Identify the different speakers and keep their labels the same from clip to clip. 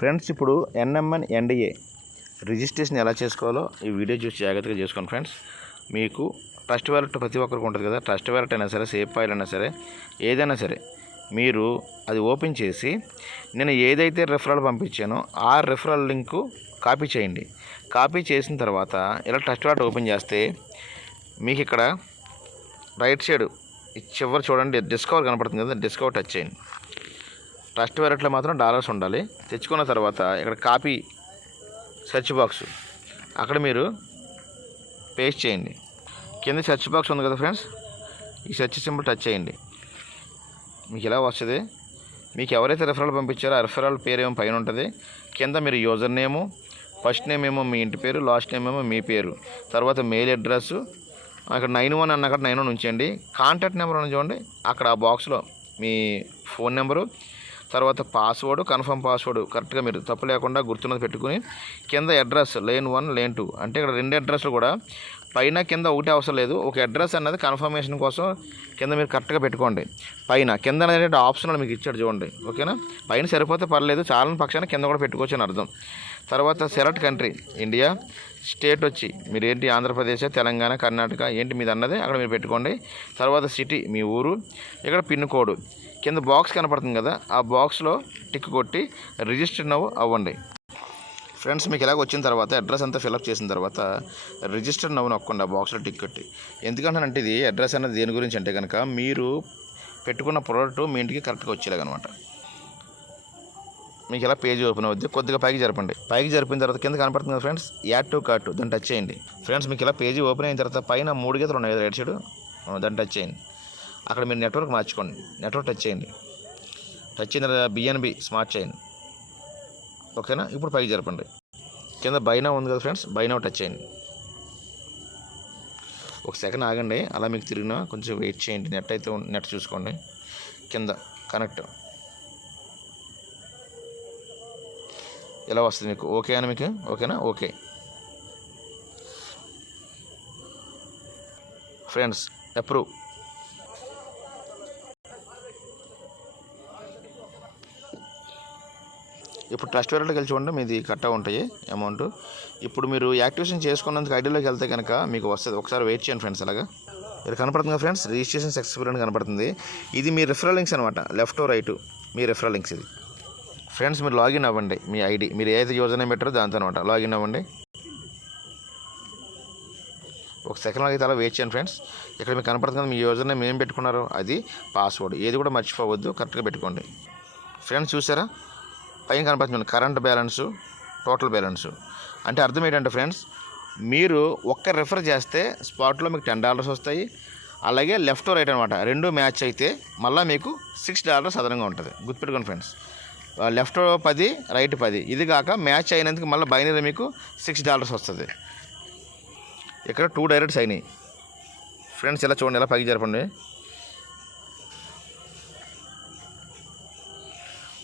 Speaker 1: Friends ఇప్పుడు NMN NDA registration ఎలా చేసుకోవాలో ఈ వీడియో చూసి జాగ్రత్తగా చేసుకోండి ఫ్రెండ్స్. మీకు ట్రస్ట్ వ్యాలెట్ ప్రతి ఒక్కరికి ఉంటుంది కదా. ట్రస్ట్ వ్యాలెట్ అయినా సరే సేఫ్ ఫైల్ అయినా సరే ఏదైనా సరే మీరు అది ఓపెన్ చేసి నేను ఏదైతే రెఫరల్ పంపించానో ఆ రెఫరల్ లింకు కాపీ చేయండి. కాపీ చేసిన తర్వాత ఇలా ట్రస్ట్ వ్యాలెట్ ఓపెన్ చేస్తే మీకు ఇక్కడ రైట్ సైడ్ చివరి చూడండి డిస్కవర్ కనపడుతుంది కదా డిస్కవర్ టచ్ చేయండి. ట్రస్ట్ వ్యాలెట్లో మాత్రం డాలర్స్ ఉండాలి. తెచ్చుకున్న తర్వాత ఇక్కడ కాపీ సెర్చ్ బాక్స్. అక్కడ మీరు పేస్ట్ చేయండి. కింద సెర్చ్ బాక్స్ ఉంది కదా ఫ్రెండ్స్? ఈ సెర్చ్ సింబల్ టచ్ చేయండి. మీకు ఎలా వస్తుంది? మీకు ఎవరైతే రెఫరల్ పంపించారో ఆ రెఫరల్ పేరు ఏమో పైన ఉంటుంది. కింద మీరు యూజర్ నేము ఫస్ట్ నేమ్ ఏమో మీ ఇంటి పేరు లాస్ట్ నేమ్ ఏమో మీ పేరు. తర్వాత మెయిల్ అడ్రస్ అక్కడ నైన్ వన్ అన్న అక్కడ నైన్ వన్ ఉంచండి కాంటాక్ట్ నెంబర్ అని చూడండి. అక్కడ ఆ బాక్స్లో మీ ఫోన్ నెంబరు తర్వాత పాస్వర్డ్ కన్ఫర్మ్ పాస్వర్డ్ కరెక్ట్గా మీరు తప్పు లేకుండా గుర్తున్నది పెట్టుకుని కింద address lane one lane two అంటే ఇక్కడ రెండు అడ్రస్లు కూడా పైన కింద ఒకటే అవసరం లేదు. ఒక అడ్రస్ అన్నది కన్ఫర్మేషన్ కోసం కింద మీరు కరెక్ట్గా పెట్టుకోండి. పైన కింద అనేది ఆప్షన్ మీకు ఇచ్చాడు చూడండి. ఓకేనా? పైన సరిపోతే పర్లేదు. చాలా పక్షాన కింద కూడా పెట్టుకోవచ్చు అని అర్థం. తర్వాత సెలెక్ట్ కంట్రీ ఇండియా. స్టేట్ వచ్చి మీరు ఏంటి? ఆంధ్రప్రదేశ్ తెలంగాణ కర్ణాటక ఏంటి మీది అన్నది అక్కడ మీరు పెట్టుకోండి. తర్వాత సిటీ మీ ఊరు. ఇక్కడ పిన్ కోడ్. కింద బాక్స్ కనపడుతుంది కదా ఆ బాక్స్లో టిక్ కొట్టి రిజిస్టర్ నవ్వు అవ్వండి. ఫ్రెండ్స్ మీకు ఎలాగ వచ్చిన తర్వాత అడ్రస్ అంతా ఫిల్అప్ చేసిన తర్వాత రిజిస్టర్ నవ్వు నొక్కండి ఆ బాక్స్లో టిక్ కొట్టి. ఎందుకంటానంటే ఇది అడ్రస్ అనేది దేని గురించి అంటే కనుక మీరు పెట్టుకున్న ప్రోడక్ట్ మీ ఇంటికి కరెక్ట్గా వచ్చేలాగనమాట. మీకు ఇలా పేజ్ ఓపెన్ అవుద్ది? కొద్దిగా పైకి జరపండి. పైకి జరిపిన తర్వాత కింద కనపడుతుంది కదా ఫ్రెండ్స్ యాడ్ టు కార్ట్ దాన్ని టచ్ చేయండి. ఫ్రెండ్స్ మీకు ఇలా పేజీ ఓపెన్ అయిన తర్వాత పైన మూడు గీతలు ఉన్నాయి కదా రైట్ సైడ్ దాన్ని టచ్ చేయండి. అక్కడ మీరు నెట్వర్క్ మార్చుకోండి. నెట్వర్క్ టచ్ చేయండి. టచ్ అయిన తర్వాత బిఎన్బి స్మార్ట్ చేయండి. ఓకేనా? ఇప్పుడు పైకి జరపండి. కింద బైనా ఉంది కదా ఫ్రెండ్స్? బైనా టచ్ చేయండి. ఒక సెకండ్ ఆగండి. అలా మీకు తిరిగినా కొంచెం వెయిట్ చేయండి. నెట్ అయితే నెట్ చూసుకోండి. కింద కనెక్ట్. ఎలా వస్తుంది మీకు? ఓకే అని మీకు? ఓకేనా? ఓకే. Friends approve. ఇప్పుడు ట్రస్ట్ వ్యాలెట్లోకి వెళ్ళి చూడండి మీది కట్ ఉంటాయి అమౌంట్. ఇప్పుడు మీరు యాక్టివేషన్ చేసుకున్నందుకు ఐడియాలోకి వెళ్తే కనుక మీకు వస్తుంది. ఒకసారి వెయిట్ చేయండి ఫ్రెండ్స్ అలాగా? ఇక్కడ కనపడుతుంది ఫ్రెండ్స్? రిజిస్ట్రేషన్ సక్సెస్ఫుల్ అని కనపడుతుంది. ఇది మీ రిఫరల్ లింక్స్ అనమాట లెఫ్ట్ రైట్ మీ రిఫరల్ లింక్స్ ఇది. ఫ్రెండ్స్ మీరు లాగిన్ అవ్వండి మీ ఐడి. మీరు ఏదైతే యూజర్ నేమ్ పెట్టారో దాంతో అనమాట లాగిన్ అవ్వండి. ఒక సెకండ్ అయితే అలా వెయిట్ చేయండి ఫ్రెండ్స్. ఇక్కడ మీకు కనపడుతుంది మీ యూజర్ నేమ్ ఏం పెట్టుకున్నారో అది పాస్వర్డ్ ఏది కూడా మర్చిపోవద్దు కరెక్ట్గా పెట్టుకోండి. ఫ్రెండ్స్ చూసారా? పైన కనపడుతుంది కరెంట్ బ్యాలెన్స్ టోటల్ బ్యాలెన్స్. అంటే అర్థం ఏంటంటే ఫ్రెండ్స్ మీరు ఒక్క రెఫర్ చేస్తే స్పాట్లో మీకు టెన్ డాలర్స్ వస్తాయి. అలాగే లెఫ్ట్ రైట్ అనమాట రెండు మ్యాచ్ అయితే మళ్ళీ మీకు సిక్స్ డాలర్స్ అదనంగా ఉంటుంది. గుర్తుపెట్టుకోండి ఫ్రెండ్స్. లెఫ్ట్ పది రైట్ పది. ఇది కాక మ్యాచ్ అయినందుకు మళ్ళీ బైనరీ మీకు సిక్స్ డాలర్స్ వస్తుంది. ఇక్కడ టూ డైరెక్ట్స్ అయినాయి ఫ్రెండ్స్ ఇలా చూడండి ఇలా పైకి జరపండి.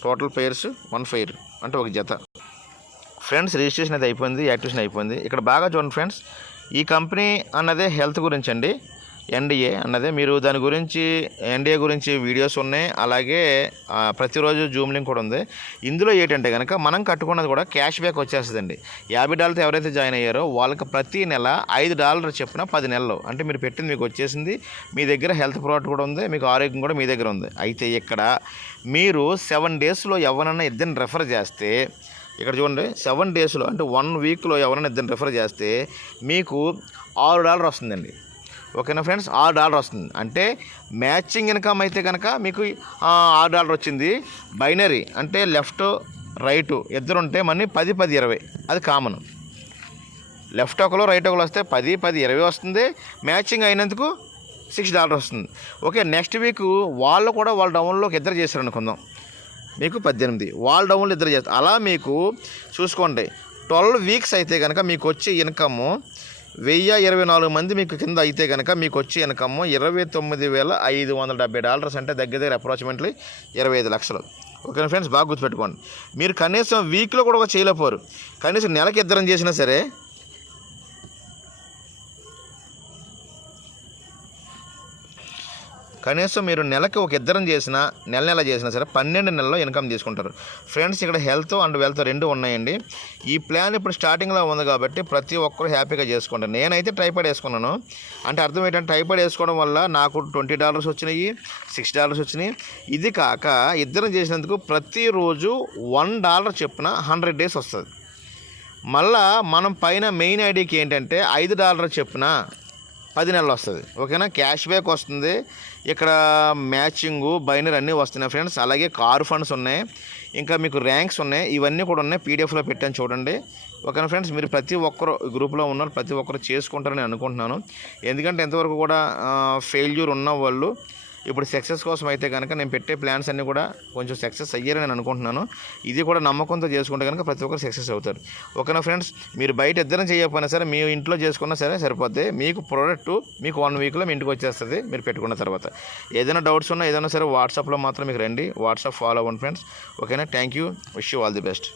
Speaker 1: టోటల్ పేర్స్ వన్ ఫైర్ అంటే ఒక జత. ఫ్రెండ్స్ రిజిస్ట్రేషన్ అయితే అయిపోయింది యాక్టివేషన్ అయిపోయింది. ఇక్కడ బాగా చూడండి ఫ్రెండ్స్ ఈ కంపెనీ అన్నదే హెల్త్ గురించి అండి. ఎన్డీఏ అన్నదే మీరు దాని గురించి ఎన్డీఏ గురించి వీడియోస్ ఉన్నాయి. అలాగే ప్రతిరోజు జూమ్ లింక్ కూడా ఉంది. ఇందులో ఏంటంటే కనుక మనం కట్టుకున్నది కూడా క్యాష్ బ్యాక్ వచ్చేస్తుందండి. యాభై డాలర్తో ఎవరైతే జాయిన్ అయ్యారో వాళ్ళకి ప్రతి నెల ఐదు డాలర్ చెప్పిన పది నెలలు. అంటే మీరు పెట్టింది మీకు వచ్చేసింది. మీ దగ్గర హెల్త్ ప్రోడక్ట్ కూడా ఉంది మీకు ఆరోగ్యం కూడా మీ దగ్గర ఉంది. అయితే ఇక్కడ మీరు సెవెన్ డేస్లో ఎవరన్నా ఇద్దరిని రెఫర్ చేస్తే ఇక్కడ చూడండి సెవెన్ డేస్లో అంటే వన్ వీక్లో ఎవరైనా ఇద్దరిని రెఫర్ చేస్తే మీకు ఆరు డాలర్ వస్తుందండి. ఓకేనా ఫ్రెండ్స్? ఆరు డాలర్ వస్తుంది. అంటే మ్యాచింగ్ ఇన్కమ్ అయితే కనుక మీకు ఆరు డాలర్ వచ్చింది. బైనరీ అంటే లెఫ్ట్ రైట్ ఇద్దరు ఉంటే మనీ పది పది ఇరవై. అది కామన్. లెఫ్ట్ ఒకలో రైట్ ఒకలో వస్తే పది పది ఇరవై వస్తుంది. మ్యాచింగ్ అయినందుకు సిక్స్ డాలర్ వస్తుంది. ఓకే నెక్స్ట్ వీక్ వాళ్ళు కూడా వాళ్ళ డౌన్లోకి ఇద్దరు చేశారు అనుకుందాం. మీకు పద్దెనిమిది. వాళ్ళ డౌన్లో ఇద్దరు చేస్తారు. అలా మీకు చూసుకోండి. ట్వెల్వ్ వీక్స్ అయితే కనుక మీకు వచ్చే ఇన్కమ్ వెయ్యి ఇరవై నాలుగు మంది మీకు కింద అయితే కనుక మీకు వచ్చి ఇన్కమ్ ఇరవై తొమ్మిది వేల ఐదు వందల డెబ్బై డాలర్స్ అంటే దగ్గర దగ్గర అప్రాక్సిమేట్లీ ఇరవై ఐదు లక్షలు. ఓకే ఫ్రెండ్స్ బాగా గుర్తుపెట్టుకోండి. మీరు కనీసం వీక్లో కూడా చేయలేకపోరు. కనీసం నెలకి ఇద్దరం చేసినా సరే కనీసం మీరు నెలకి ఒక ఇద్దరం చేసినా నెల నెల చేసినా సరే పన్నెండు నెలల్లో ఇన్కమ్ తీసుకుంటారు. ఫ్రెండ్స్ ఇక్కడ హెల్త్ అండ్ వెల్త్ రెండు ఉన్నాయండి. ఈ ప్లాన్ ఇప్పుడు స్టార్టింగ్లో ఉంది కాబట్టి ప్రతి ఒక్కరు హ్యాపీగా చేసుకుంటారు. నేనైతే ట్రైపాడ్ వేసుకున్నాను. అంటే అర్థం ఏంటంటే ట్రైపాడ్ వేసుకోవడం వల్ల నాకు ట్వంటీ డాలర్స్ వచ్చినాయి సిక్స్ డాలర్స్ వచ్చినాయి. ఇది కాక ఇద్దరం చేసినందుకు ప్రతిరోజు వన్ డాలర్ చొప్పున హండ్రెడ్ డేస్ వస్తుంది. మళ్ళా మనం పైన మెయిన్ ఐడికి ఏంటంటే ఐదు డాలర్ చొప్పున పది నెలలు వస్తుంది. ఓకేనా? క్యాష్ బ్యాక్ వస్తుంది. ఇక్కడ మ్యాచింగు బైనర్ అన్నీ వస్తున్నాయి ఫ్రెండ్స్ అలాగే కారు ఫండ్స్ ఉన్నాయి. ఇంకా మీకు ర్యాంక్స్ ఉన్నాయి. ఇవన్నీ కూడా ఉన్నాయి. పీడిఎఫ్లో పెట్టాను చూడండి. ఓకేనా ఫ్రెండ్స్ మీరు ప్రతి ఒక్కరు గ్రూప్లో ఉన్నారు. ప్రతి ఒక్కరు చేసుకుంటారని అనుకుంటున్నాను. ఎందుకంటే ఎంతవరకు కూడా ఫెయిల్యూర్ ఉన్న వాళ్ళు ఇప్పుడు సక్సెస్ కోసం అయితే కనుక నేను పెట్టే ప్లాన్స్ అన్నీ కూడా కొంచెం సక్సెస్ అయ్యారని నేను అనుకుంటున్నాను. ఇది కూడా నమ్మకంతో చేసుకుంటే కనుక ప్రతి ఒక్కరు సక్సెస్ అవుతారు. ఓకేనా ఫ్రెండ్స్ మీరు బయట ఇద్దరం చేయకపోయినా సరే మీ ఇంట్లో చేసుకున్నా సరే సరిపోద్ది. మీకు ప్రోడక్ట్ మీకు వన్ వీక్లో మీ ఇంటికి వచ్చేస్తుంది మీరు పెట్టుకున్న తర్వాత. ఏదైనా డౌట్స్ ఉన్నా ఏదైనా సరే వాట్సాప్లో మాత్రం మీకు రండి. వాట్సాప్ ఫాలో అవ్వండి ఫ్రెండ్స్ ఓకేనా thank you wish you all the best